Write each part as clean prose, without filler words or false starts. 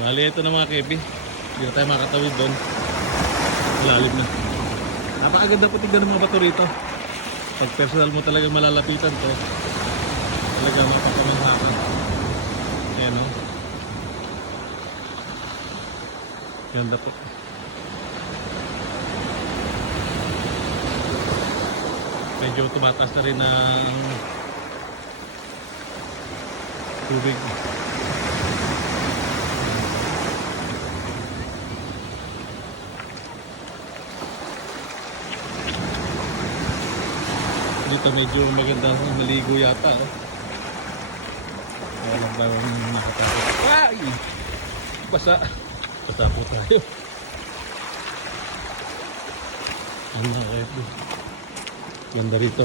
Bali, ito na mga kepi. Hindi na tayo makatawid doon. Malalim na. Napakaganda po tignan ng mga bato rito. Pag personal mo talaga malalapitan to, talaga mapapamanha ka. Ayan o. Ganda po. Medyo tumataas na rin ang tubig. Dito medyo maganda maligo yata. Walang bawang nakatakot. Ay! Basa. Basa po tayo. Ano na kayo? Ganda rito.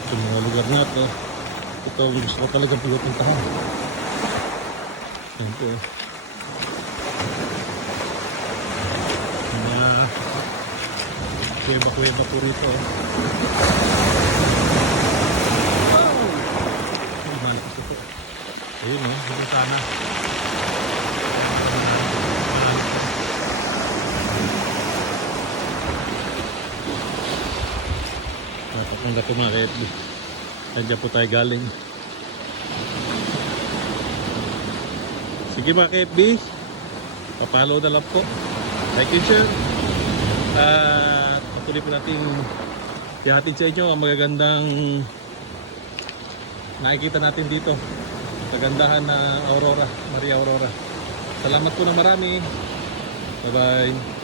Ito mga lugar na ito. Ito ang gusto ko talaga pupuntahan. Yan po. Mga kuweba-kuweba po rito. Wow! Ang malakas ito. Ayun o, hindi sana. Napakang gato mga ka-FB. Nandiyan po tayo galing. Sige mga ka-FB, papalo na lang po. Like and share. At patuloy po natin ihatid sa inyo ang magagandang nakikita natin dito. Kagandahan na Aurora, Maria Aurora. Salamat po na marami. Bye bye.